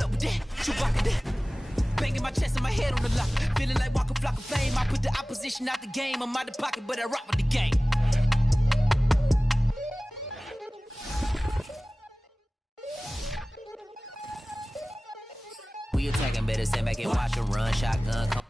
pull up with that, Chewbacca that. Banging my chest and my head on the lock. Feeling like walking flock of flame. I put the opposition out the game. I'm out the pocket, but I rock with the game. We attacking, better stand back and watch them run. Shotgun come.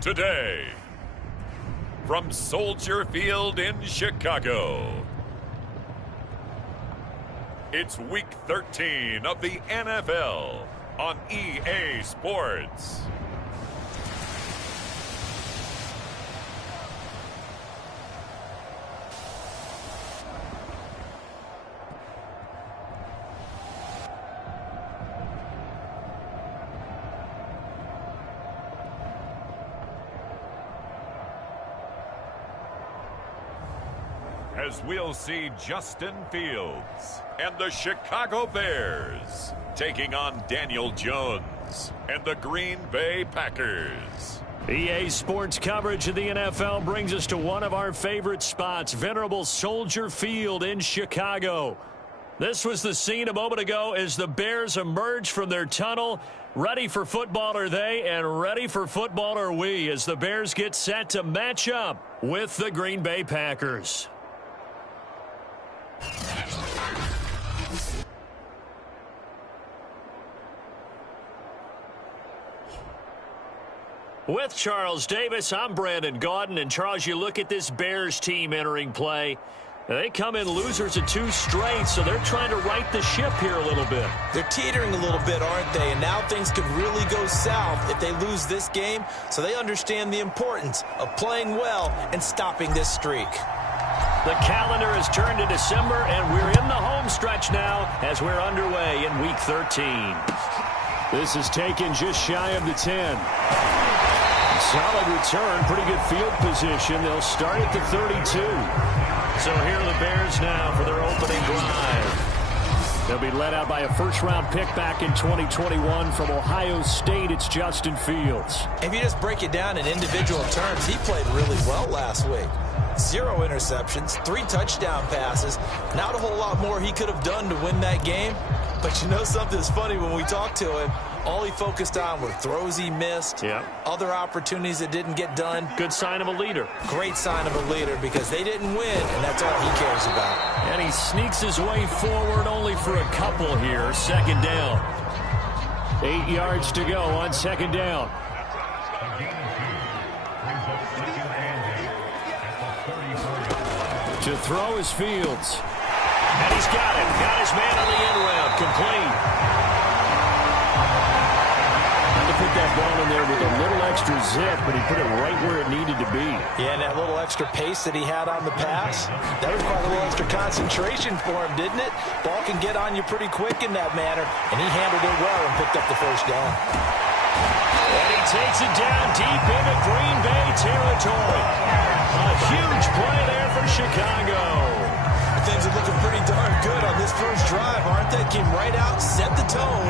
Today, from Soldier Field in Chicago, it's Week 13 of the NFL on EA Sports. As we'll see Justin Fields and the Chicago Bears taking on Daniel Jones and the Green Bay Packers. EA Sports coverage of the NFL brings us to one of our favorite spots, venerable Soldier Field in Chicago. This was the scene a moment ago as the Bears emerged from their tunnel. Ready for football are they, and ready for football are we, as the Bears get set to match up with the Green Bay Packers. With Charles Davis, I'm Brandon Gaudin. And Charles, you look at this Bears team entering play. They come in losers of 2 straight, so they're trying to right the ship here a little bit. They're teetering a little bit, aren't they? And now things could really go south if they lose this game. So they understand the importance of playing well and stopping this streak. The calendar has turned to December, and we're in the home stretch now as we're underway in Week 13. This is taken just shy of the 10. Solid return, pretty good field position. They'll start at the 32. So here are the Bears now for their opening drive. They'll be led out by a first-round pick back in 2021 from Ohio State. It's Justin Fields. If you just break it down in individual terms, he played really well last week. 0 interceptions, 3 touchdown passes. Not a whole lot more he could have done to win that game. But you know something's funny, when we talked to him, all he focused on were throws he missed, other opportunities that didn't get done. Good sign of a leader. Great sign of a leader, because they didn't win, and that's all he cares about. And he sneaks his way forward only for a couple here. Second down. 8 yards to go on second down. To throw is Fields. And he's got it. Got his man on the end route. Complete. To put that ball in there with a little extra zip, but he put it right where it needed to be. Yeah, and that little extra pace that he had on the pass, that required a little extra concentration for him, didn't it? Ball can get on you pretty quick in that manner, and he handled it well and picked up the first down. And he takes it down deep into Green Bay territory. A huge play there for Chicago. Things are looking pretty darn good on this first drive, aren't they? Came right out, set the tone,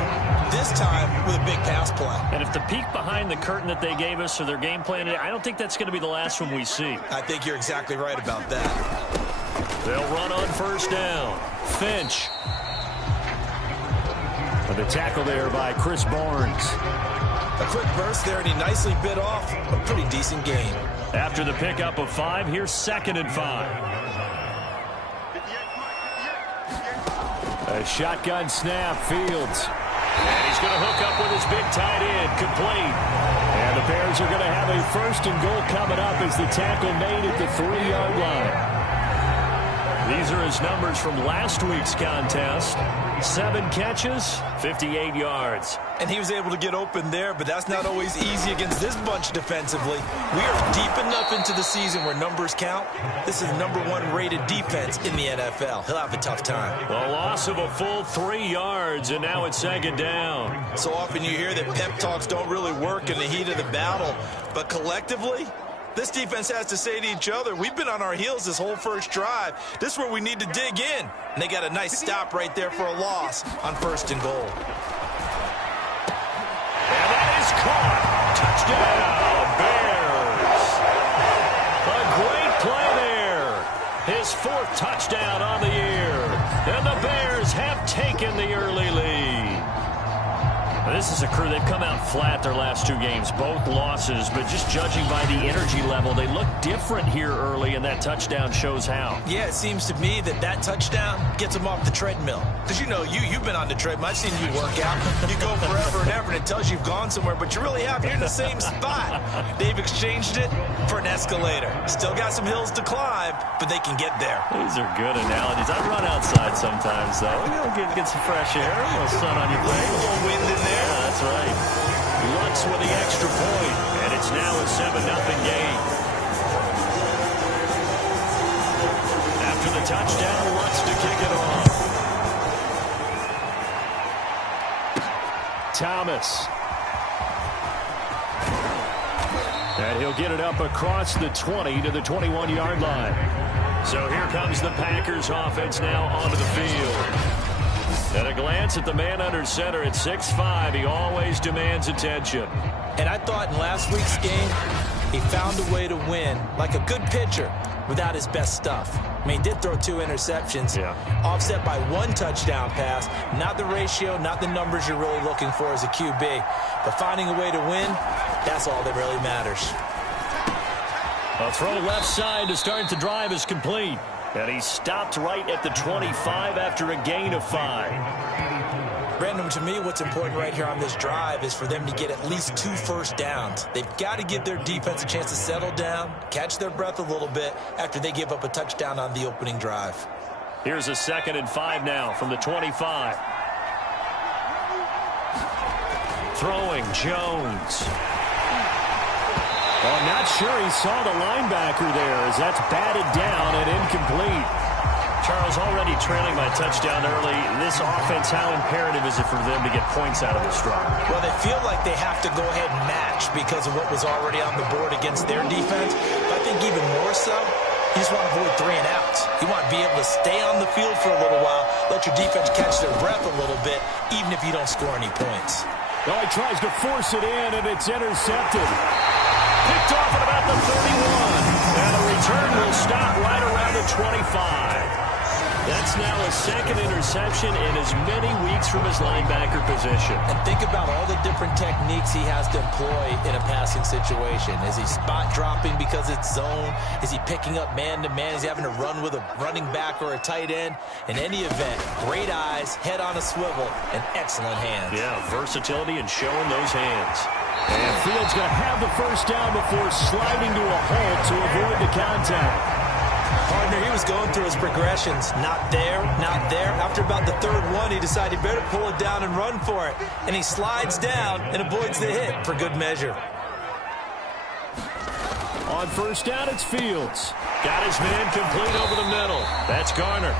this time with a big pass play. And if the peek behind the curtain that they gave us or their game plan, I don't think that's going to be the last one we see. I think you're exactly right about that. They'll run on first down. Finch. The tackle there by Chris Barnes. A quick burst there, and he nicely bit off a pretty decent gain. After the pickup of 5, here's 2nd and 5. A shotgun snap, Fields. And he's going to hook up with his big tight end, complete. And the Bears are going to have a 1st and goal coming up as the tackle made at the 3-yard line. These are his numbers from last week's contest. 7 catches, 58 yards. And he was able to get open there, but that's not always easy against this bunch defensively. We are deep enough into the season where numbers count. This is the #1 rated defense in the NFL. He'll have a tough time. A loss of a full 3 yards, and now it's 2nd down. So often you hear that pep talks don't really work in the heat of the battle, but collectively, this defense has to say to each other, we've been on our heels this whole first drive. This is where we need to dig in. And they got a nice stop right there for a loss on 1st and goal. And that is caught. Touchdown, Bears. A great play there. His 4th touchdown on the year. And the Bears have taken the early lead. This is a crew, they've come out flat their last two games, both losses, but just judging by the energy level, they look different here early, and that touchdown shows how. Yeah, it seems to me that touchdown gets them off the treadmill. Because, you've been on the treadmill. I've seen you work out. You go forever and ever, and it tells you you've gone somewhere, but you really have. You're in the same spot. They've exchanged it for an escalator. Still got some hills to climb, but they can get there. These are good analogies. I run outside sometimes, though. Get some fresh air, a little sun on your face. A little wind in there. Yeah, that's right. Lutz with the extra point, and it's now a 7-0 game. After the touchdown, Lutz to kick it off. Thomas. And he'll get it up across the 20 to the 21-yard line. So here comes the Packers offense now onto the field. At a glance at the man under center at 6'5", he always demands attention. And I thought in last week's game, he found a way to win, like a good pitcher, without his best stuff. I mean, he did throw 2 interceptions, offset by 1 touchdown pass. Not the ratio, not the numbers you're really looking for as a QB. But finding a way to win, that's all that really matters. A throw left side to start the drive is complete. And he stopped right at the 25 after a gain of 5. Brandon, to me, what's important right here on this drive is for them to get at least 2 first downs. They've got to give their defense a chance to settle down, catch their breath a little bit after they give up a touchdown on the opening drive. Here's a 2nd and 5 now from the 25. Throwing Jones. Well, I'm not sure he saw the linebacker there as that's batted down and incomplete. Charles, already trailing by touchdown early. This offense, how imperative is it for them to get points out of this drive? Well, they feel like they have to go ahead and match because of what was already on the board against their defense. But I think even more so, you just want to avoid 3 and outs. You want to be able to stay on the field for a little while, let your defense catch their breath a little bit, even if you don't score any points. Well, he tries to force it in, and it's intercepted. Picked off at about the 31. And the return will stop right around the 25. That's now a 2nd interception in as many weeks from his linebacker position. And think about all the different techniques he has to employ in a passing situation. Is he spot dropping because it's zone? Is he picking up man-to-man? Is he having to run with a running back or a tight end? In any event, great eyes, head on a swivel, and excellent hands. Yeah, versatility and showing those hands. And Fields going to have the first down before sliding to a halt to avoid the contact. Partner, he was going through his progressions. Not there, not there. After about the 3rd one, he decided better pull it down and run for it. And he slides down and avoids the hit for good measure. On first down, it's Fields. Got his man complete over the middle. That's Garner.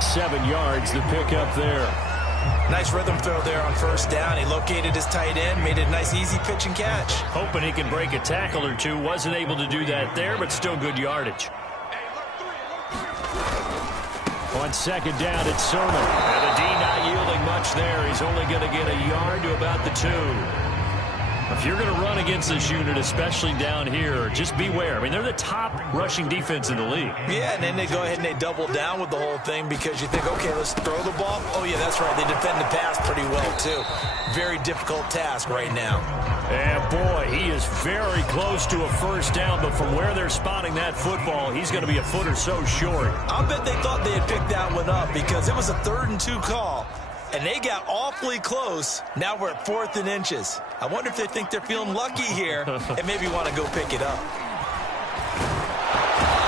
7 yards, the pickup there. Nice rhythm throw there on first down. He located his tight end, made it a nice easy pitch and catch. Hoping he can break a tackle or two. Wasn't able to do that there, but still good yardage. On 2nd down, it's Sermon. And the D not yielding much there. He's only going to get a yard to about the 2. If you're going to run against this unit, especially down here, just beware. I mean, they're the top rushing defense in the league. Yeah, and then they go ahead and they double down with the whole thing because you think, okay, let's throw the ball. Oh, yeah, that's right. They defend the pass pretty well, too. Very difficult task right now. And, boy, he is very close to a first down, but from where they're spotting that football, he's going to be a foot or so short. I'll bet they thought they had picked that one up because it was a 3rd and 2 call. And they got awfully close. Now we're at 4th and inches. I wonder if they think they're feeling lucky here and maybe want to go pick it up.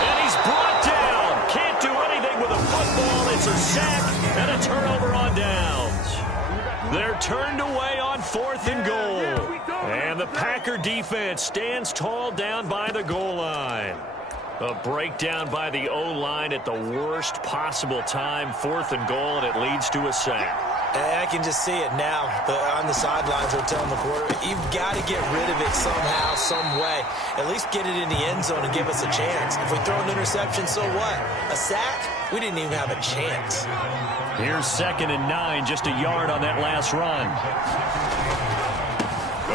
And he's brought down. Can't do anything with a football. It's a sack and a turnover on downs. They're turned away on 4th and goal. And the Packer defense stands tall down by the goal line. A breakdown by the O-line at the worst possible time. 4th and goal, and it leads to a sack. I can just see it now. On the sidelines, they're telling the quarterback, you've got to get rid of it somehow, some way. At least get it in the end zone and give us a chance. If we throw an interception, so what? A sack? We didn't even have a chance. Here's 2nd and 9, just a yard on that last run.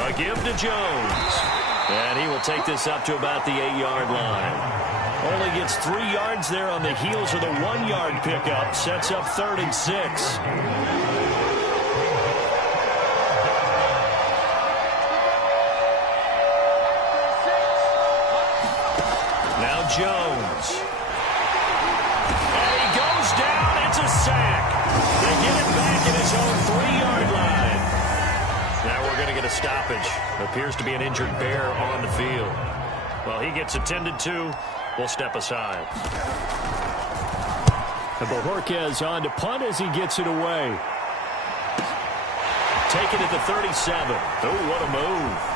A give to Jones. And he will take this up to about the 8-yard line. Only gets 3 yards there on the heels of the 1-yard pickup. Sets up 3rd and 6. Jones. And he goes down. It's a sack. They get it back at his own 3-yard line. Now we're going to get a stoppage. Appears to be an injured Bear on the field. Well, he gets attended to. We'll step aside. And Bojorquez on to punt as he gets it away. Taken at the 37. Oh, what a move.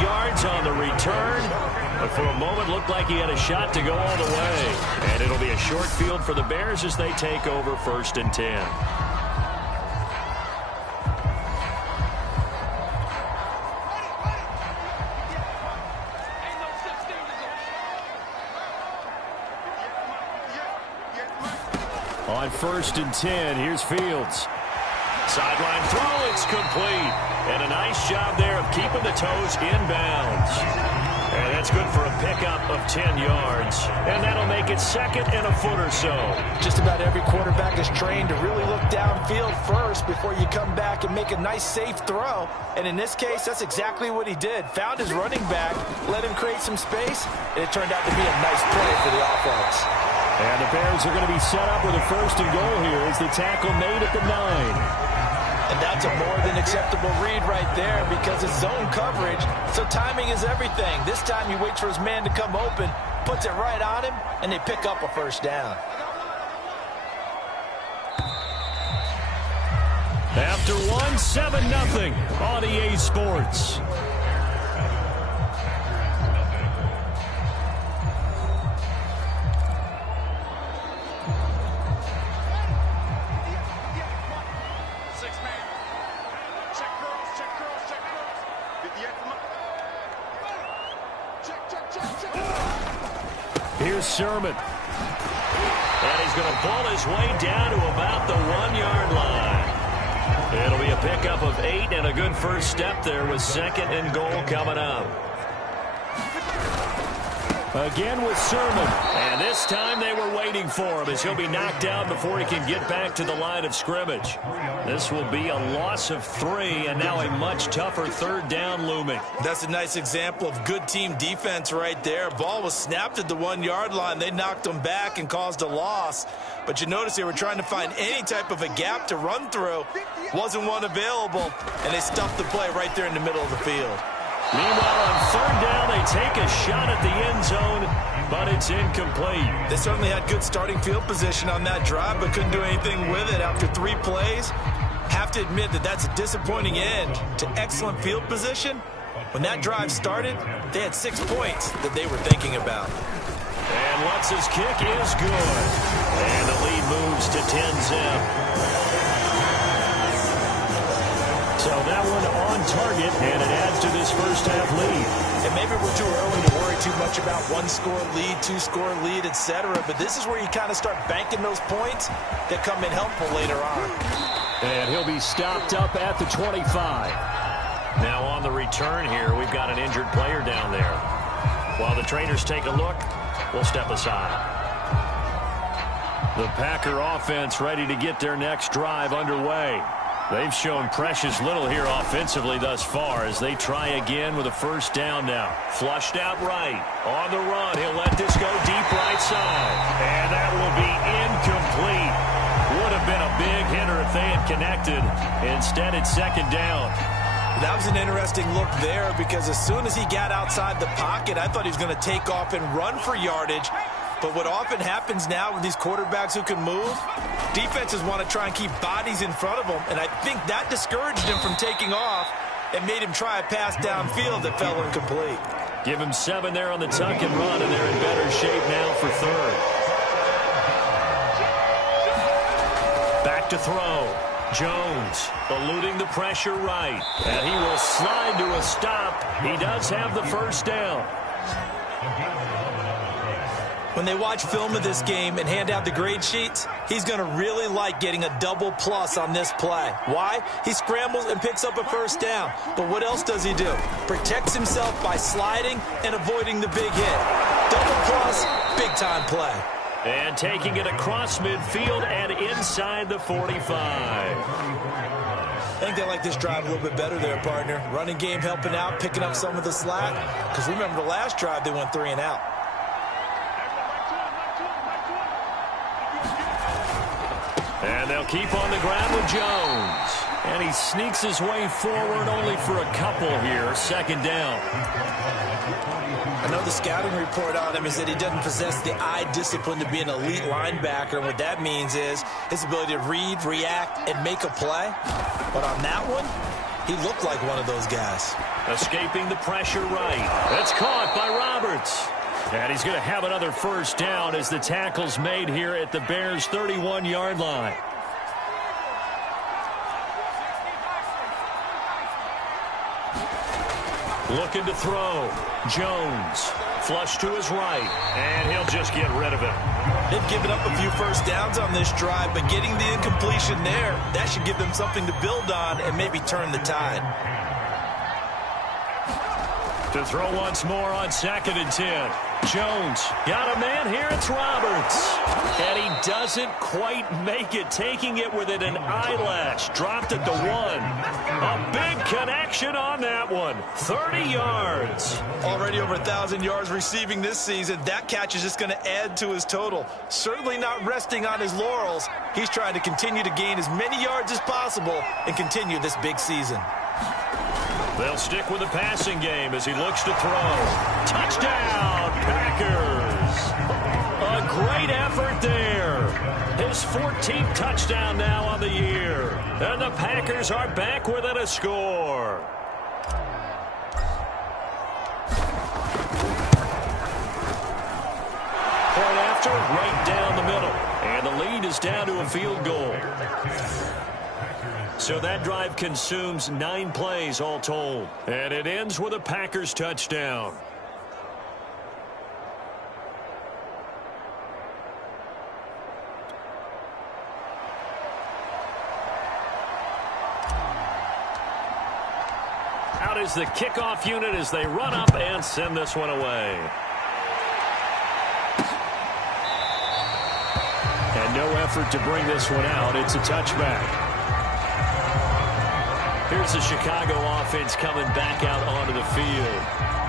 Yards on the return, but for a moment looked like he had a shot to go all the way. And it'll be a short field for the Bears as they take over 1st and 10. On 1st and 10, here's Fields. Sideline throw, it's complete. And a nice job there of keeping the toes inbounds. And that's good for a pickup of 10 yards. And that'll make it 2nd and a foot or so. Just about every quarterback is trained to really look downfield first before you come back and make a nice, safe throw. And in this case, that's exactly what he did. Found his running back, let him create some space, and it turned out to be a nice play for the offense. And the Bears are going to be set up with a 1st and goal here as the tackle made at the 9. And that's a more than acceptable read right there because it's zone coverage, so timing is everything. This time he waits for his man to come open, puts it right on him, and they pick up a 1st down. After 1, 7-0 on EA Sports. Here's Sermon. And he's going to pull his way down to about the 1-yard line. It'll be a pickup of 8 and a good first step there with 2nd and goal coming up. Again with Sermon. And this time they were waiting for him as he'll be knocked down before he can get back to the line of scrimmage. This will be a loss of 3 and now a much tougher 3rd down looming. That's a nice example of good team defense right there. Ball was snapped at the 1-yard line. They knocked him back and caused a loss. But you notice they were trying to find any type of a gap to run through. Wasn't one available, and they stuffed the play right there in the middle of the field. Meanwhile, on 3rd down, they take a shot at the end zone, but it's incomplete. They certainly had good starting field position on that drive, but couldn't do anything with it after 3 plays. Have to admit that that's a disappointing end to excellent field position. When that drive started, they had 6 points that they were thinking about. And Lutz's kick is good. And the lead moves to 10-zip. So that one on target, and it adds to this first half lead. And maybe we're too early to worry too much about 1-score lead, 2-score lead, etc. But this is where you kind of start banking those points that come in helpful later on. And he'll be stopped up at the 25. Now on the return here, we've got an injured player down there. While the trainers take a look, we'll step aside. The Packer offense ready to get their next drive underway. They've shown precious little here offensively thus far as they try again with a 1st down now. Flushed out right. On the run, he'll let this go deep right side. And that will be incomplete. Would have been a big hitter if they had connected. Instead, it's 2nd down. That was an interesting look there because as soon as he got outside the pocket, I thought he was going to take off and run for yardage. But what often happens now with these quarterbacks who can move, defenses want to try and keep bodies in front of them, and I think that discouraged him from taking off and made him try a pass downfield that fell incomplete. Give him 7 there on the tuck and run, and they're in better shape now for 3rd. Back to throw. Jones eluding the pressure right, and he will slide to a stop. He does have the 1st down. When they watch film of this game and hand out the grade sheets, he's going to really like getting a double plus on this play. Why? He scrambles and picks up a 1st down. But what else does he do? Protects himself by sliding and avoiding the big hit. Double plus, big-time play. And taking it across midfield and inside the 45. I think they like this drive a little bit better there, partner. Running game helping out, picking up some of the slack. Because remember the last drive, they went 3 and out. And they'll keep on the ground with Jones. And he sneaks his way forward only for a couple here. Second down. I know the scouting report on him is that he doesn't possess the eye discipline to be an elite linebacker. And what that means is his ability to read, react, and make a play. But on that one, he looked like one of those guys. Escaping the pressure right. That's caught by Roberts. And he's going to have another first down as the tackle's made here at the Bears' 31-yard line. Looking to throw. Jones. Flush to his right. And he'll just get rid of it. They've given up a few first downs on this drive, but getting the incompletion there, that should give them something to build on and maybe turn the tide. To throw once more on 2nd and 10. Jones got a man here. It's Roberts. And he doesn't quite make it. Taking it within an eyelash. Dropped at the 1. A big connection on that one. 30 yards. Already over 1,000 yards receiving this season. That catch is just going to add to his total. Certainly not resting on his laurels. He's trying to continue to gain as many yards as possible and continue this big season. They'll stick with the passing game as he looks to throw. Touchdown, Packers! A great effort there. His 14th touchdown now on the year. And the Packers are back within a score. Point after, right down the middle. And the lead is down to a field goal. So that drive consumes 9 plays all told. And it ends with a Packers touchdown. Out is the kickoff unit as they run up and send this one away. And no effort to bring this one out. It's a touchback. Here's the Chicago offense coming back out onto the field.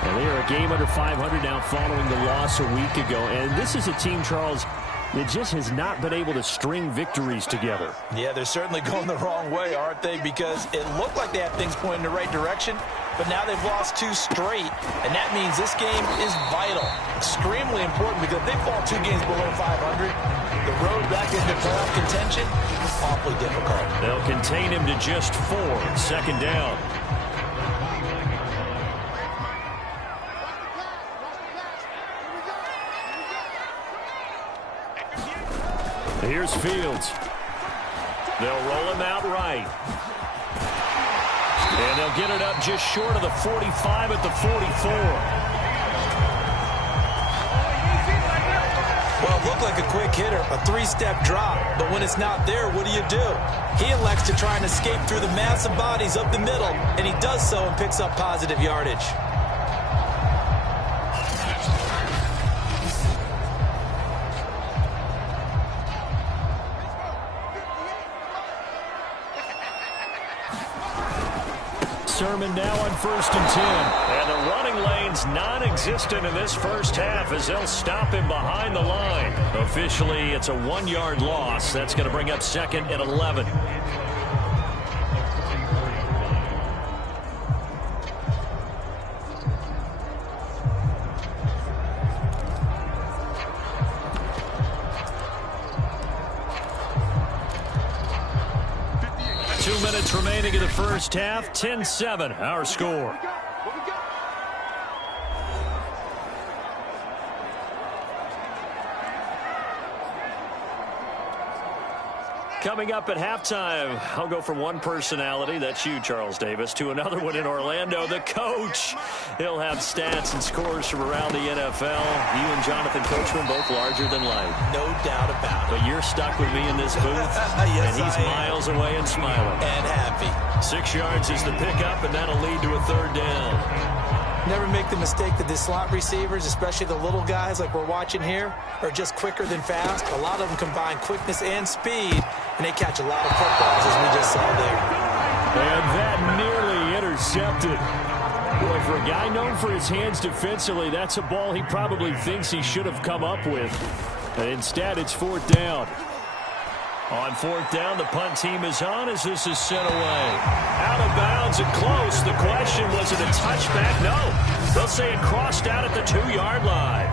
And they are a game under 500 now following the loss a week ago. And this is a team, Charles, that just has not been able to string victories together. Yeah, they're certainly going the wrong way, aren't they? Because it looked like they had things pointing in the right direction, but now they've lost 2 straight, and that means this game is vital. Extremely important because if they fall 2 games below 500, the road back into playoff contention is awfully difficult. They'll contain him to just 4. Second down. Here's Fields. They'll roll him out right. And they'll get it up just short of the 45 at the 44. Well, it looked like a quick hitter, a 3-step drop. But when it's not there, what do? He elects to try and escape through the massive bodies up the middle, and he does so and picks up positive yardage. Sermon now on 1st and 10. And the running lane's non-existent in this first half as they'll stop him behind the line. Officially, it's a 1-yard loss. That's going to bring up 2nd and 11. Remaining in the first half, 10-7, our score. Coming up at halftime, I'll go from one personality, that's you, Charles Davis, to another one in Orlando, the coach. He'll have stats and scores from around the NFL. You and Jonathan Coachman, both larger than life. No doubt about it. But you're stuck with me in this booth, yes, and he's miles away and smiling. And happy. 6 yards is the pickup, and that'll lead to a 3rd down. Never make the mistake that the slot receivers, especially the little guys like we're watching here, are just quicker than fast. A lot of them combine quickness and speed, and they catch a lot of footballs as we just saw there. And that nearly intercepted. Boy, for a guy known for his hands defensively, that's a ball he probably thinks he should have come up with. And instead, it's 4th down. On 4th down, the punt team is on as this is sent away. Out of bounds and close. The question, was it a touchback? No. They'll say it crossed out at the 2-yard line.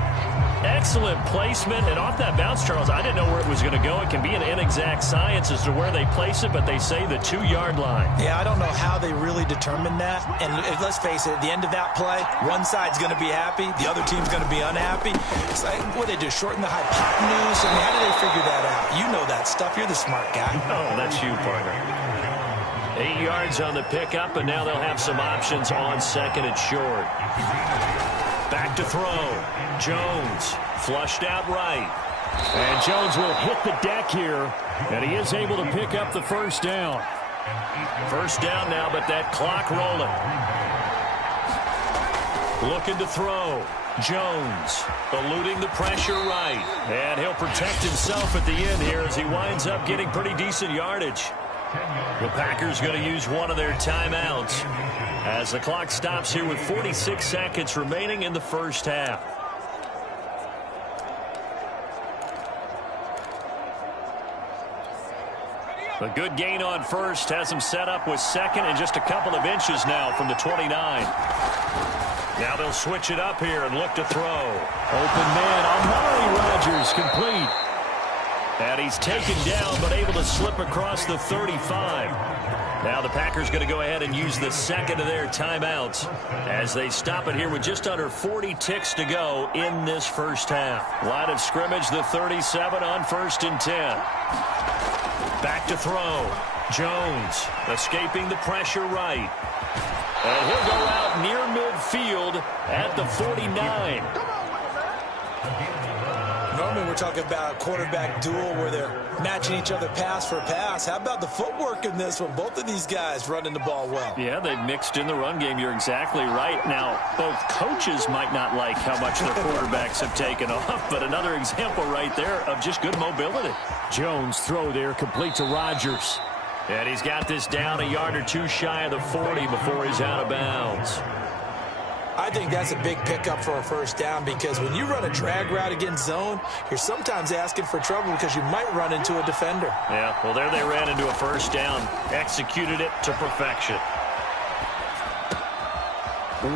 Excellent placement, and off that bounce, Charles, I didn't know where it was going to go. It can be an inexact science as to where they place it, but they say the 2-yard line. Yeah, I don't know how they really determined that. And let's face it, at the end of that play, one side's going to be happy, the other team's going to be unhappy. It's like, what they do, shorten the hypotenuse? I mean, how do they figure that out? You know that stuff. You're the smart guy. Oh, that's you, partner. 8 yards on the pickup, and now they'll have some options on 2nd and short. Back to throw. Jones flushed out right. And Jones will hit the deck here, and he is able to pick up the 1st down. 1st down now, but that clock rolling. Looking to throw. Jones eluding the pressure right. And he'll protect himself at the end here as he winds up getting pretty decent yardage. The Packers going to use one of their timeouts as the clock stops here with 46 seconds remaining in the 1st half. A good gain on 1st has him set up with 2nd and just a couple of inches now from the 29. Now they'll switch it up here and look to throw. Open man, Amari Rodgers complete. And he's taken down but able to slip across the 35. Now the Packers going to go ahead and use the 2nd of their timeouts as they stop it here with just under 40 ticks to go in this 1st half. Line of scrimmage, the 37 on 1st and 10. Back to throw. Jones escaping the pressure right. And he'll go out near midfield at the 49. Normally we're talking about a quarterback duel where they're matching each other pass for pass. How about the footwork in this one? Both of these guys running the ball well. Yeah, they've mixed in the run game. You're exactly right. Now, both coaches might not like how much their quarterbacks have taken off, but another example right there of just good mobility. Jones throw there, complete to Rodgers. And he's got this down a yard or two shy of the 40 before he's out of bounds. I think that's a big pickup for a 1st down because when you run a drag route against zone, you're sometimes asking for trouble because you might run into a defender. Yeah, well, there they ran into a 1st down, executed it to perfection.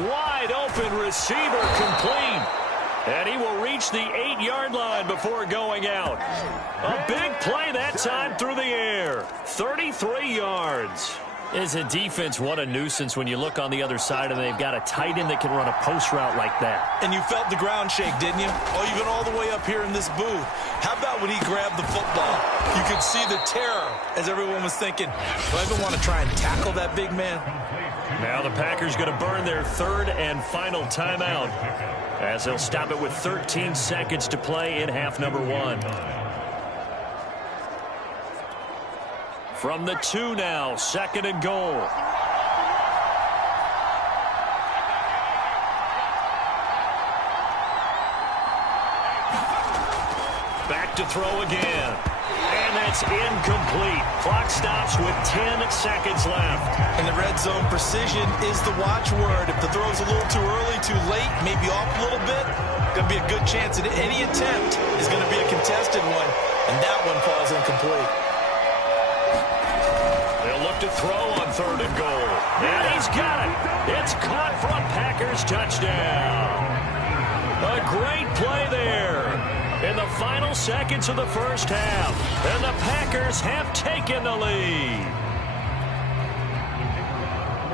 Wide open receiver complete. And he will reach the 8-yard line before going out. A big play that time through the air. 33 yards. As a defense, what a nuisance when you look on the other side and they've got a tight end that can run a post route like that. And you felt the ground shake, didn't you? Oh, even all the way up here in this booth. How about when he grabbed the football? You could see the terror as everyone was thinking, do I even want to try and tackle that big man? Now the Packers going to burn their 3rd and final timeout as they'll stop it with 13 seconds to play in half number 1. From the 2 now, 2nd and goal. Back to throw again. And that's incomplete. Clock stops with 10 seconds left. In the red zone, precision is the watchword. If the throw's a little too early, too late, maybe off a little bit, going to be a good chance that any attempt is going to be a contested one, and that one falls incomplete. They'll look to throw on 3rd and goal. And he's got it. It's caught for a Packers touchdown. A great play there in the final seconds of the 1st half. And the Packers have taken the lead.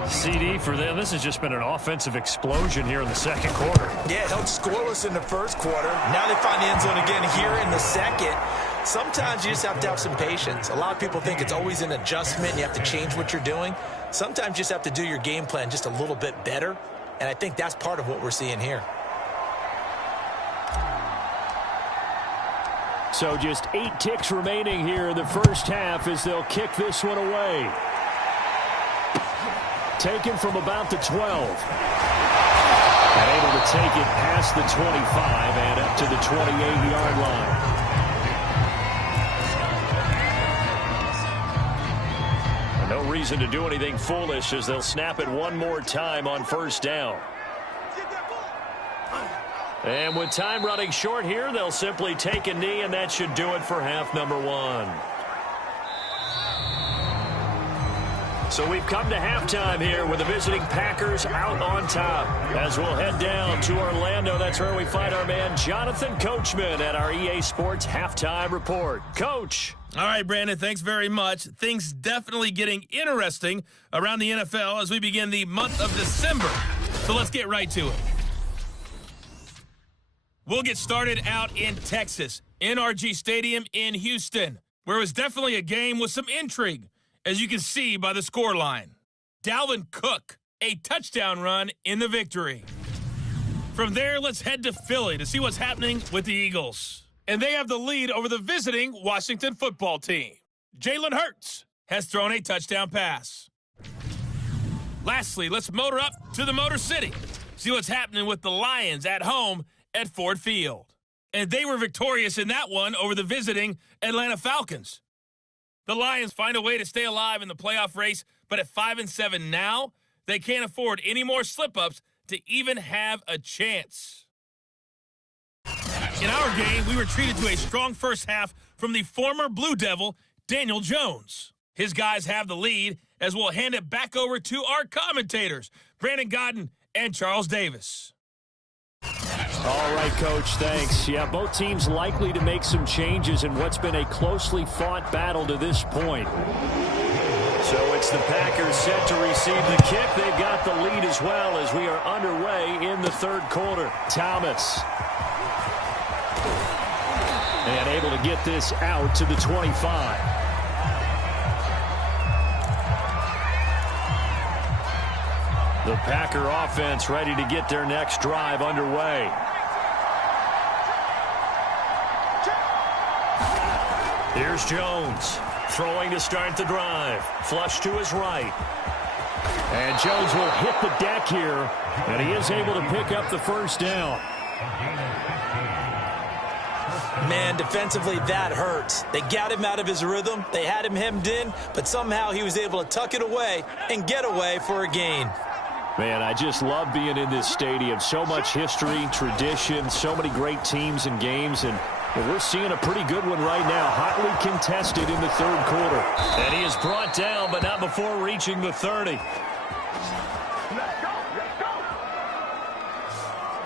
CD for them. This has just been an offensive explosion here in the 2nd quarter. Yeah, held scoreless in the 1st quarter. Now they find the end zone again here in the 2nd. Sometimes you just have to have some patience. A lot of people think it's always an adjustment. You have to change what you're doing. Sometimes you just have to do your game plan just a little bit better. And I think that's part of what we're seeing here. So just 8 ticks remaining here in the 1st half as they'll kick this one away. Taken from about the 12. And able to take it past the 25 and up to the 28-yard line. reason to do anything foolish as they'll snap it one more time on first down. And with time running short here, they'll simply take a knee, and that should do it for half number one. So we've come to halftime here with the visiting Packers out on top. As we'll head down to Orlando, that's where we find our man Jonathan Coachman at our EA Sports Halftime Report. Coach. All right, Brandon, thanks very much. Things definitely getting interesting around the NFL as we begin the month of December. So let's get right to it. We'll get started out in Texas, NRG Stadium in Houston, where it was definitely a game with some intrigue, as you can see by the scoreline. Dalvin Cook, a touchdown run in the victory. From there, let's head to Philly to see what's happening with the Eagles. And they have the lead over the visiting Washington football team. Jalen Hurts has thrown a touchdown pass. Lastly, let's motor up to the Motor City. See what's happening with the Lions at home at Ford Field. And they were victorious in that one over the visiting Atlanta Falcons. The Lions find a way to stay alive in the playoff race, but at 5-7 now, they can't afford any more slip-ups to even have a chance. In our game, we were treated to a strong first half from the former Blue Devil, Daniel Jones. His guys have the lead, as we'll hand it back over to our commentators, Brandon Godden and Charles Davis. All right, Coach, thanks. Yeah, both teams likely to make some changes in what's been a closely fought battle to this point. So it's the Packers set to receive the kick. They've got the lead as well as we are underway in the third quarter. Thomas. And able to get this out to the 25. The Packer offense ready to get their next drive underway. Here's Jones throwing to start the drive. Flush to his right. And Jones will hit the deck here, and he is able to pick up the first down. Man, defensively, that hurts. They got him out of his rhythm. They had him hemmed in, but somehow he was able to tuck it away and get away for a gain. Man, I just love being in this stadium. So much history, tradition, so many great teams and games, and we're seeing a pretty good one right now. Hotly contested in the third quarter. And he is brought down, but not before reaching the 30.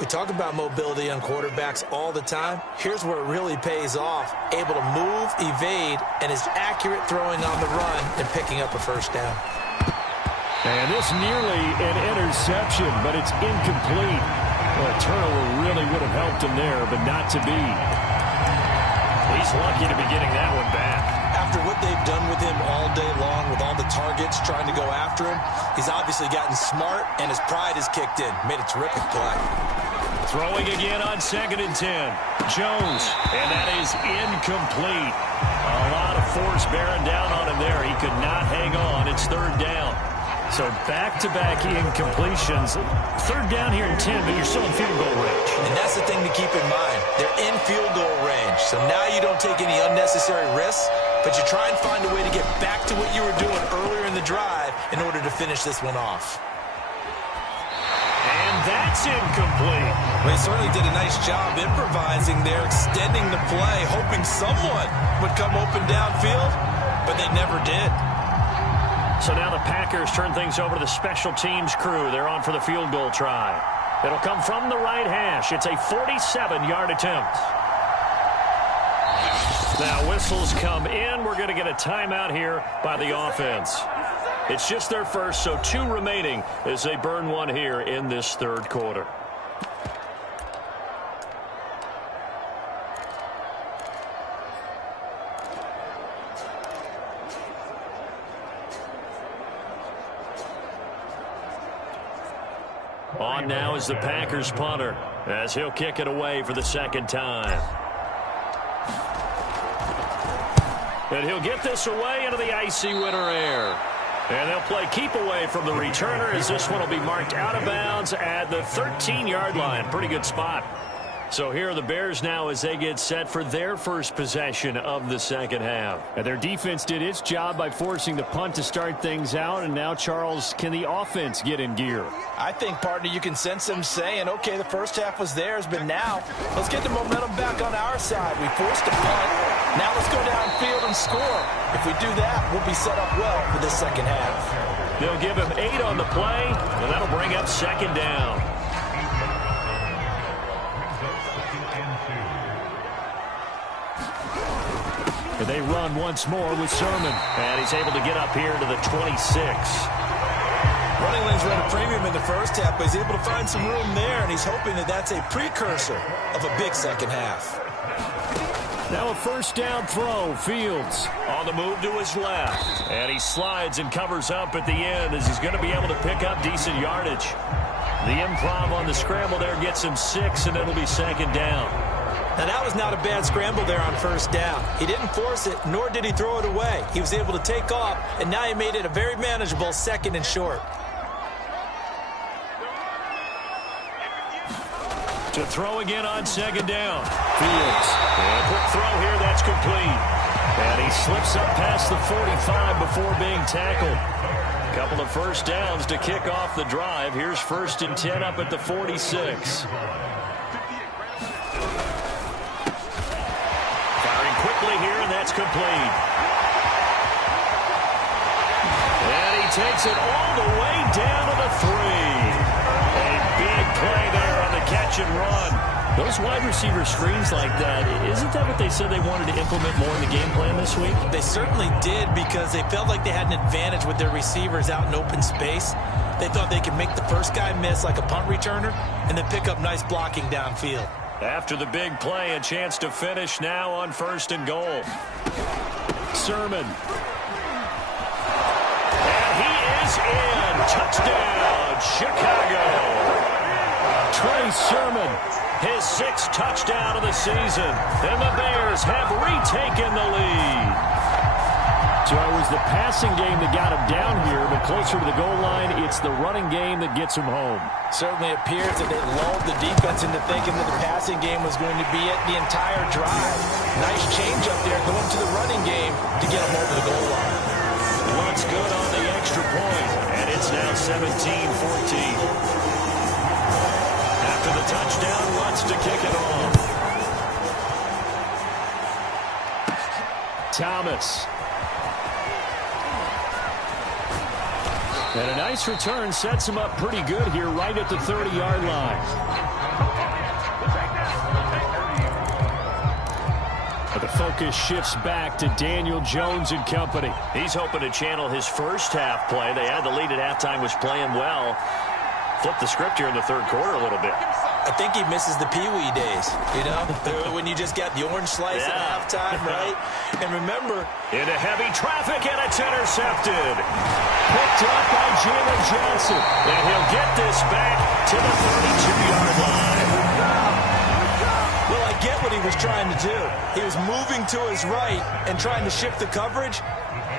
We talk about mobility on quarterbacks all the time. Here's where it really pays off. Able to move, evade, and is accurate throwing on the run and picking up a first down. And this nearly an interception, but it's incomplete. Well, a turnover really would have helped him there, but not to be. He's lucky to be getting that one back. After what they've done with him all day long, with all the targets trying to go after him, he's obviously gotten smart, and his pride has kicked in. Made a terrific play. Throwing again on 2nd and 10. Jones, and that is incomplete. A lot of force bearing down on him there. He could not hang on. It's third down. So back-to-back incompletions. Third down here in 10, but you're still in field goal range. And that's the thing to keep in mind. They're in field goal range. So now you don't take any unnecessary risks, but you try and find a way to get back to what you were doing earlier in the drive in order to finish this one off. And that's incomplete. They certainly did a nice job improvising there, extending the play, hoping someone would come open downfield, but they never did. So now the Packers turn things over to the special teams crew. They're on for the field goal try. It'll come from the right hash. It's a 47-yard attempt. Now whistles come in. We're going to get a timeout here by the offense. It's just their first, so 2 remaining as they burn one here in this third quarter. On now is the Packers punter as he'll kick it away for the second time. And he'll get this away into the icy winter air. And they'll play keep away from the returner as this one will be marked out of bounds at the 13-yard line. Pretty good spot. So here are the Bears now as they get set for their first possession of the second half. And their defense did its job by forcing the punt to start things out. And now, Charles, can the offense get in gear? I think, partner, you can sense them saying, okay, the first half was theirs, but now let's get the momentum back on our side. We forced a punt. Now let's go downfield and score. If we do that, we'll be set up well for this second half. They'll give him 8 on the play, and that'll bring up second down. And they run once more with Sermon. And he's able to get up here to the 26. Running lanes were at a premium in the first half, but he's able to find some room there, and he's hoping that that's a precursor of a big second half. Now a first down throw. Fields on the move to his left. And he slides and covers up at the end as he's going to be able to pick up decent yardage. The improv on the scramble there gets him 6, and it'll be second down. Now, that was not a bad scramble there on first down. He didn't force it, nor did he throw it away. He was able to take off, and now he made it a very manageable second and short. To throw again on second down. Fields. And a quick throw here, that's complete. And he slips up past the 45 before being tackled. A couple of first downs to kick off the drive. Here's 1st and 10 up at the 46. Quickly here, and that's complete. And he takes it all the way down to the 3. A big play there on the catch and run. Those wide receiver screens like that, isn't that what they said they wanted to implement more in the game plan this week? They certainly did, because they felt like they had an advantage with their receivers out in open space. They thought they could make the first guy miss like a punt returner and then pick up nice blocking downfield. After the big play, a chance to finish now on 1st and goal. Sermon. And he is in. Touchdown, Chicago. Trey Sermon. His 6th touchdown of the season. And the Bears have retaken the lead. So it was the passing game that got him down here, but closer to the goal line, it's the running game that gets him home. Certainly appears that they lulled the defense into thinking that the passing game was going to be it the entire drive. Nice change up there going to the running game to get him over the goal line. Looks good on the extra point, and it's now 17-14. After the touchdown, wants to kick it off. Thomas. And a nice return sets him up pretty good here right at the 30-yard line. But the focus shifts back to Daniel Jones and company. He's hoping to channel his first half play. They had the lead at halftime, was playing well. Flip the script here in the third quarter a little bit. I think he misses the Pee-wee days, you know, when you just got the orange slice at halftime, right? And remember, into heavy traffic, and it's intercepted. Picked up by Jalen Johnson. And he'll get this back to the 32-yard line. Well, I get what he was trying to do. He was moving to his right and trying to shift the coverage,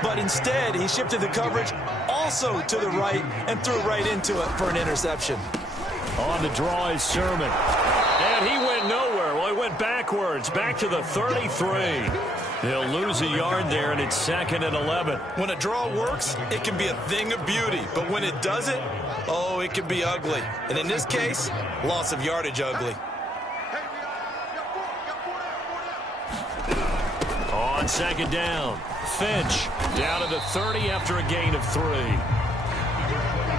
but instead he shifted the coverage also to the right and threw right into it for an interception. On the draw is Sermon. And he went nowhere. Well, he went backwards, back to the 33. He'll lose a yard there, and it's 2nd and 11. When a draw works, it can be a thing of beauty. But when it doesn't, oh, it can be ugly. And in this case, loss of yardage ugly. On 2nd down, Finch down to the 30 after a gain of 3.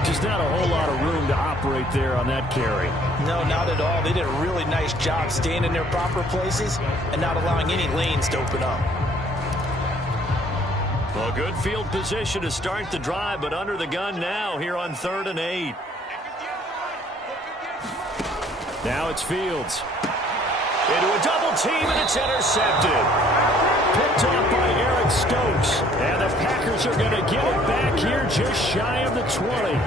Just not a whole lot of room to operate there on that carry. No, not at all. They did a really nice job staying in their proper places and not allowing any lanes to open up. Well, good field position to start the drive, but under the gun now here on 3rd and 8. Now it's Fields. Into a double team, and it's intercepted. Picked off by Eric Stokes. And the Packers are going to get it back here just shy of the 20.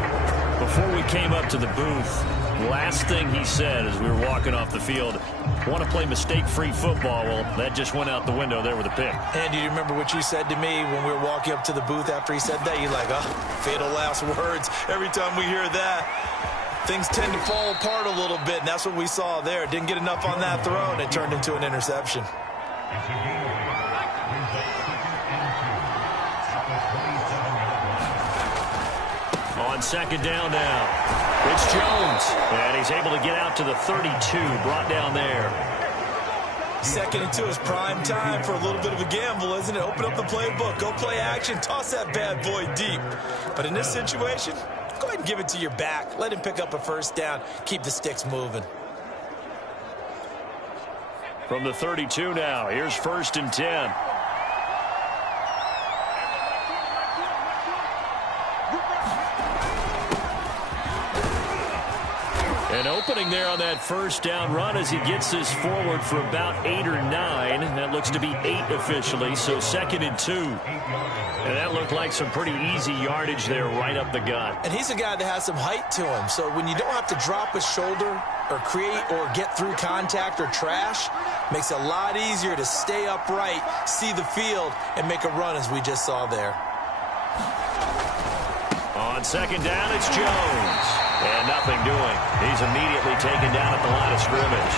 Before we came up to the booth, last thing he said as we were walking off the field, want to play mistake-free football. Well, that just went out the window there with a pick. And do you remember what you said to me when we were walking up to the booth after he said that? You're like, oh, fatal last words every time we hear that. things tend to fall apart a little bit, and that's what we saw there. Didn't get enough on that throw, and it turned into an interception. On second down now, it's Jones, and he's able to get out to the 32, brought down there. Second and 2 is prime time for a little bit of a gamble, isn't it? Open up the playbook, go play action, toss that bad boy deep. But in this situation, go ahead and give it to your back. Let him pick up a first down, keep the sticks moving. From the 32 now, here's 1st and 10. An opening there on that first down run as he gets this forward for about 8 or 9. That looks to be 8 officially, so 2nd and 2. And that looked like some pretty easy yardage there right up the gut. And he's a guy that has some height to him, so when you don't have to drop a shoulder or create or get through contact or trash, makes it a lot easier to stay upright, see the field, and make a run as we just saw there. On second down, it's Jones. And nothing doing. He's immediately taken down at the line of scrimmage.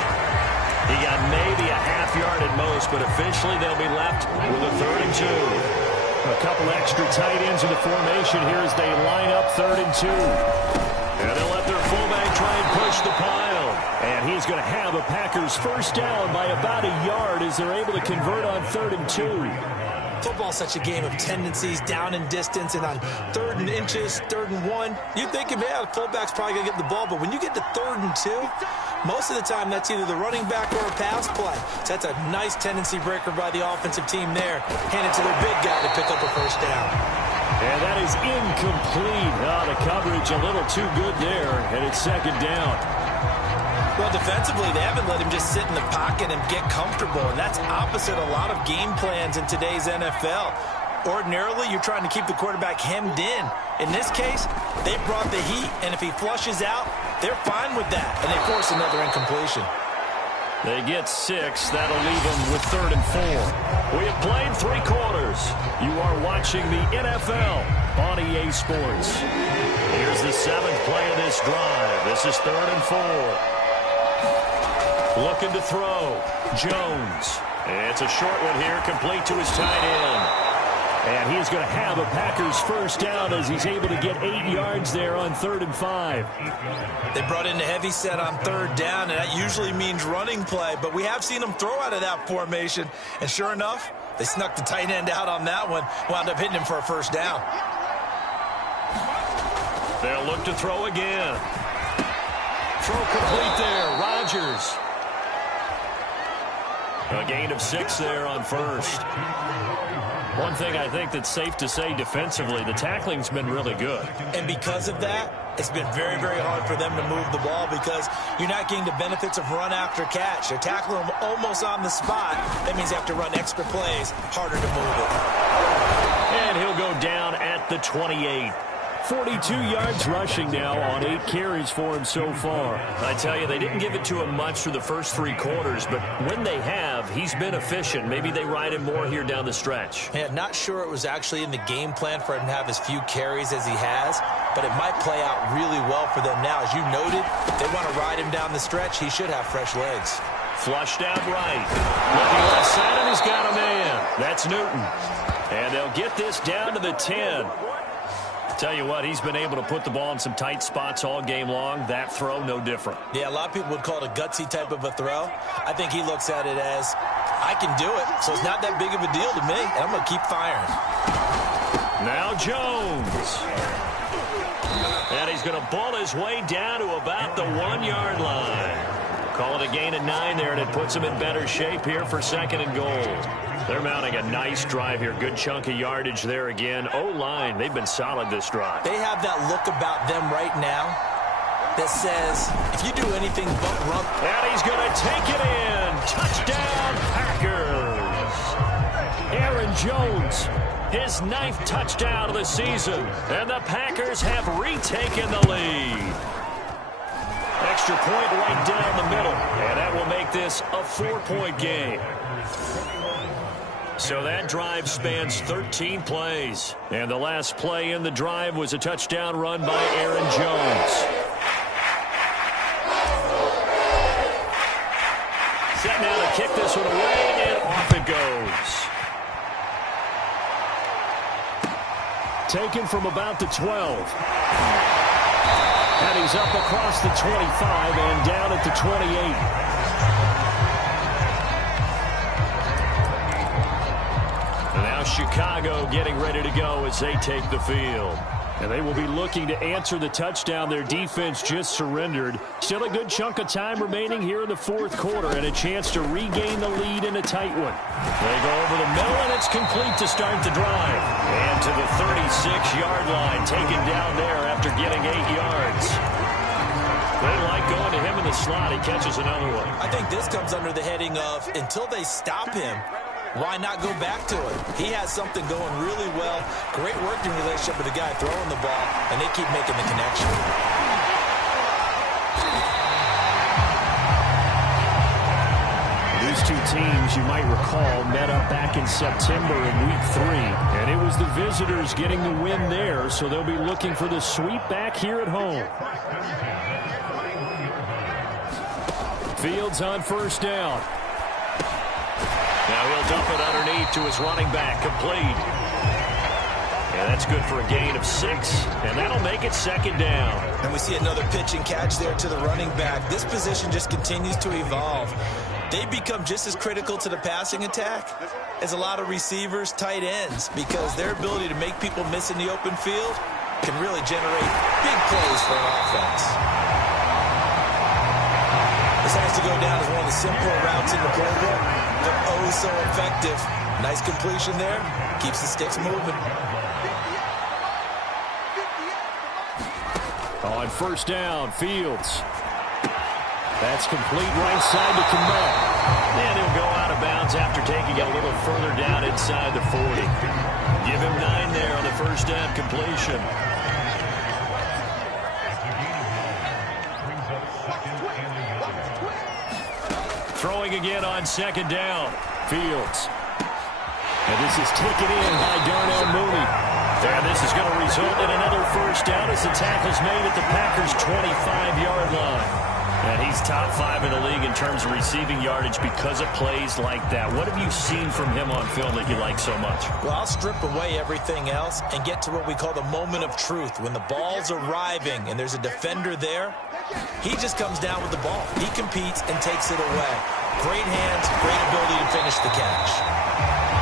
He got maybe a half yard at most, but officially they'll be left with a 3rd and 2. A couple extra tight ends in the formation here as they line up 3rd and 2. And they'll let their fullback try and push the pile. And he's going to have a Packers first down by about a yard as they're able to convert on 3rd and 2. Football's such a game of tendencies, down and distance, and on 3rd and inches, 3rd and 1, you're thinking, man, the fullback's probably going to get the ball. But when you get to 3rd and 2, most of the time that's either the running back or a pass play. So that's a nice tendency breaker by the offensive team there. Hand it to their big guy to pick up a first down. And that is incomplete. Oh, the coverage a little too good there, and it's 2nd down. Well, defensively, they haven't let him just sit in the pocket and get comfortable, and that's opposite a lot of game plans in today's NFL. Ordinarily, you're trying to keep the quarterback hemmed in. In this case, they brought the heat, and if he flushes out, they're fine with that, and they force another incompletion. They get 6. That'll leave them with 3rd and 4. We have played 3 quarters. You are watching the NFL on EA Sports. Here's the 7th play of this drive. This is 3rd and 4. Looking to throw. Jones. It's a short one here, complete to his tight end. And he's going to have a Packers first down as he's able to get 8 yards there on 3rd and 5. They brought in the heavy set on 3rd down, and that usually means running play. But we have seen them throw out of that formation. And sure enough, they snuck the tight end out on that one, wound up hitting him for a first down. They'll look to throw again. Throw complete there. Rodgers. A gain of 6 there on 1st. One thing I think that's safe to say defensively, the tackling's been really good. And because of that, it's been very, very hard for them to move the ball because you're not getting the benefits of run after catch. They're tackling them almost on the spot. That means you have to run extra plays, harder to move it. And he'll go down at the 28. 42 yards rushing now on 8 carries for him so far. I tell you, they didn't give it to him much through the first 3 quarters, but when they have, he's been efficient. Maybe they ride him more here down the stretch. Yeah, not sure it was actually in the game plan for him to have as few carries as he has, but it might play out really well for them now. As you noted, if they want to ride him down the stretch, he should have fresh legs. Flushed out right. Looking left side, and he's got a man. That's Newton. And they'll get this down to the 10. Tell you what, he's been able to put the ball in some tight spots all game long. That throw, no different. Yeah, a lot of people would call it a gutsy type of a throw. I think he looks at it as, I can do it, so it's not that big of a deal to me, and I'm going to keep firing. Now Jones. And he's going to ball his way down to about the 1-yard line. Call it a gain of 9 there, and it puts him in better shape here for 2nd and goal. They're mounting a nice drive here. Good chunk of yardage there again. O-line, they've been solid this drive. They have that look about them right now that says, if you do anything but run. And he's going to take it in. Touchdown, Packers. Aaron Jones, his 9th touchdown of the season. And the Packers have retaken the lead. Extra point right down the middle. And that will make this a 4-point game. So that drive spans 13 plays. And the last play in the drive was a touchdown run by Aaron Jones. now to kick this one away, and off it goes. Taken from about the 12. And he's up across the 25 and down at the 28. And now Chicago getting ready to go as they take the field. And they will be looking to answer the touchdown their defense just surrendered. Still a good chunk of time remaining here in the fourth quarter and a chance to regain the lead in a tight one. They go over the middle, and it's complete to start the drive. And to the 36-yard line, taken down there after getting 8 yards. They like going to him in the slot. He catches another one. I think this comes under the heading of until they stop him, why not go back to it? He has something going really well. Great working relationship with the guy throwing the ball, and they keep making the connection. These two teams, you might recall, met up back in September in Week 3. And it was the visitors getting the win there, so they'll be looking for the sweep back here at home. Fields on first down. Now he'll dump it underneath to his running back, complete. And that's good for a gain of 6, and that'll make it second down. And we see another pitch and catch there to the running back. This position just continues to evolve. They become just as critical to the passing attack as a lot of receivers, tight ends, because their ability to make people miss in the open field can really generate big plays for an offense. This has to go down as one of the simpler routes in the playbook, but oh so effective. Nice completion there. Keeps the sticks moving. On first down, Fields. That's complete right side to Kmet. And he'll go out of bounds after taking it a little further down inside the 40. Give him 9 there on the first down completion. Throwing again on second down. Fields. And this is taken in by Darnell Mooney. And this is going to result in another first down as the tackle's made at the Packers' 25-yard line. And he's top 5 in the league in terms of receiving yardage because of plays like that. What have you seen from him on film that you like so much? Well, I'll strip away everything else and get to what we call the moment of truth. When the ball's arriving and there's a defender there, he just comes down with the ball. He competes and takes it away. Great hands, great ability to finish the catch.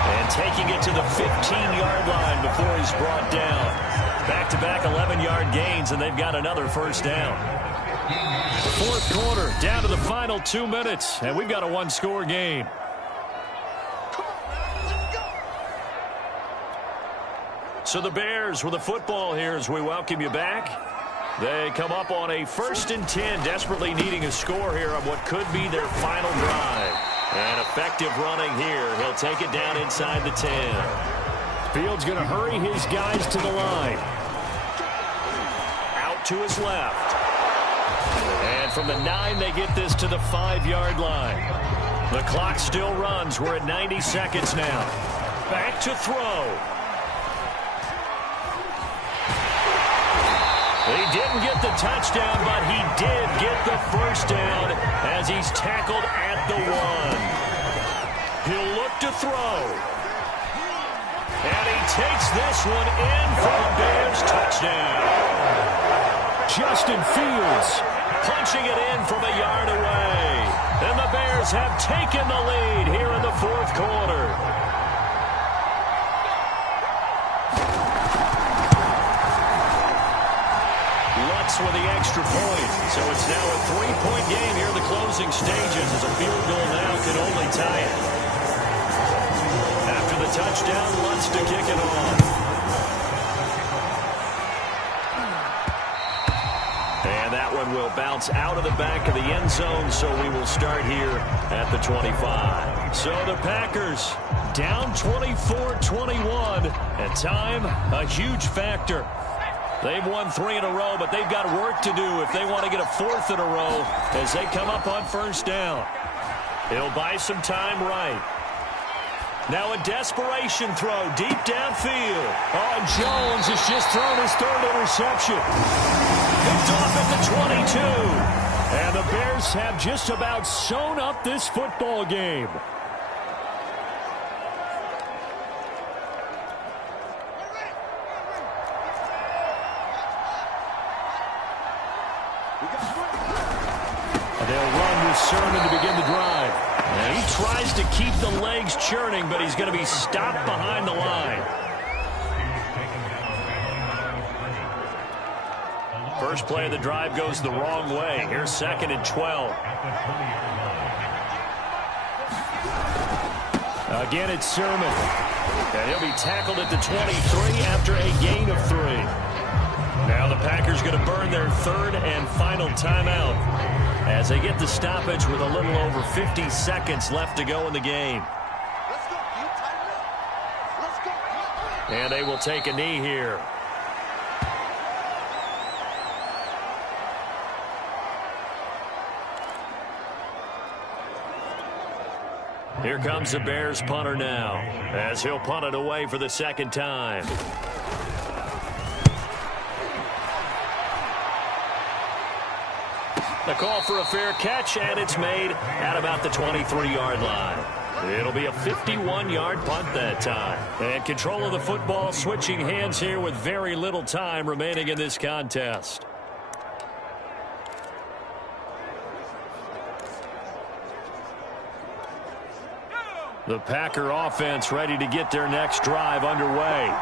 And taking it to the 15-yard line before he's brought down. Back-to-back 11-yard gains, and they've got another first down. Fourth quarter, down to the final 2 minutes, and we've got a one-score game. So the Bears with the football here as we welcome you back. They come up on a 1st and 10, desperately needing a score here on what could be their final drive. And effective running here. He'll take it down inside the 10. Fields going to hurry his guys to the line. Out to his left. And from the 9, they get this to the 5-yard line. The clock still runs. We're at 90 seconds now. Back to throw. He didn't get the touchdown, but he did get the first down as he's tackled at the 1. He'll look to throw. And he takes this one in for a Bears touchdown. Justin Fields punching it in from a yard away. And the Bears have taken the lead here in the fourth quarter. Lutz with the extra point. So it's now a 3-point game here in the closing stages as a field goal now can only tie it. After the touchdown, Lutz to kick it off. And that one will bounce out of the back of the end zone, so we will start here at the 25. So the Packers down 24-21. At time, a huge factor. They've won 3 in a row, but they've got work to do if they want to get a 4th in a row as they come up on first down. It'll buy some time right. Now a desperation throw deep downfield. Oh, Jones has just thrown his 3rd interception. Picked off at the 22. And the Bears have just about sewn up this football game. They'll run with Sermon to begin the drive. And he tries to keep the legs churning, but he's going to be stopped behind the line. First play of the drive goes the wrong way. Here's 2nd and 12. Again, it's Sermon. And he'll be tackled at the 23 after a gain of 3. Now the Packers going to burn their 3rd and final timeout as they get the stoppage with a little over 50 seconds left to go in the game. And they will take a knee here. Here comes the Bears punter now, as he'll punt it away for the 2nd time. The call for a fair catch, and it's made at about the 23-yard line. It'll be a 51-yard punt that time. And control of the football switching hands here with very little time remaining in this contest. The Packer offense ready to get their next drive underway.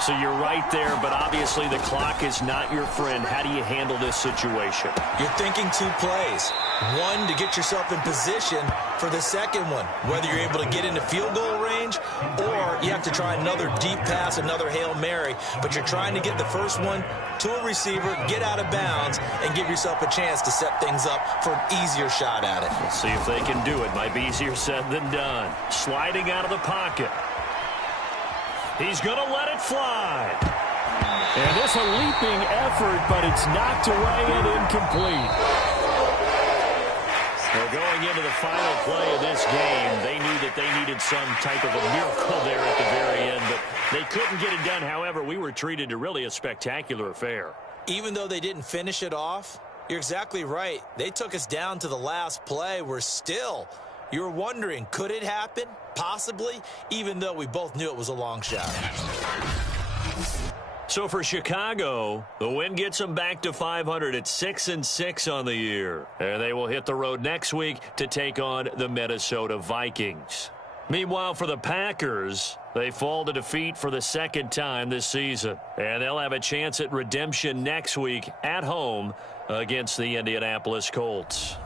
So you're right there, but obviously the clock is not your friend. How do you handle this situation? You're thinking 2 plays. One, to get yourself in position for the second one, whether you're able to get into field goal range or you have to try another deep pass, another Hail Mary, but you're trying to get the first one to a receiver, get out of bounds, and give yourself a chance to set things up for an easier shot at it. Let's see if they can do it. Might be easier said than done. Sliding out of the pocket. He's going to let it fly. And this a leaping effort, but it's knocked away and incomplete. Well, going into the final play of this game, they knew that they needed some type of a miracle there at the very end, but they couldn't get it done. However, we were treated to really a spectacular affair. Even though they didn't finish it off, you're exactly right. They took us down to the last play. You're wondering, could it happen? Possibly, even though we both knew it was a long shot. So for Chicago, the win gets them back to 500 at 6-6 on the year. And they will hit the road next week to take on the Minnesota Vikings. Meanwhile, for the Packers, they fall to defeat for the 2nd time this season. And they'll have a chance at redemption next week at home against the Indianapolis Colts.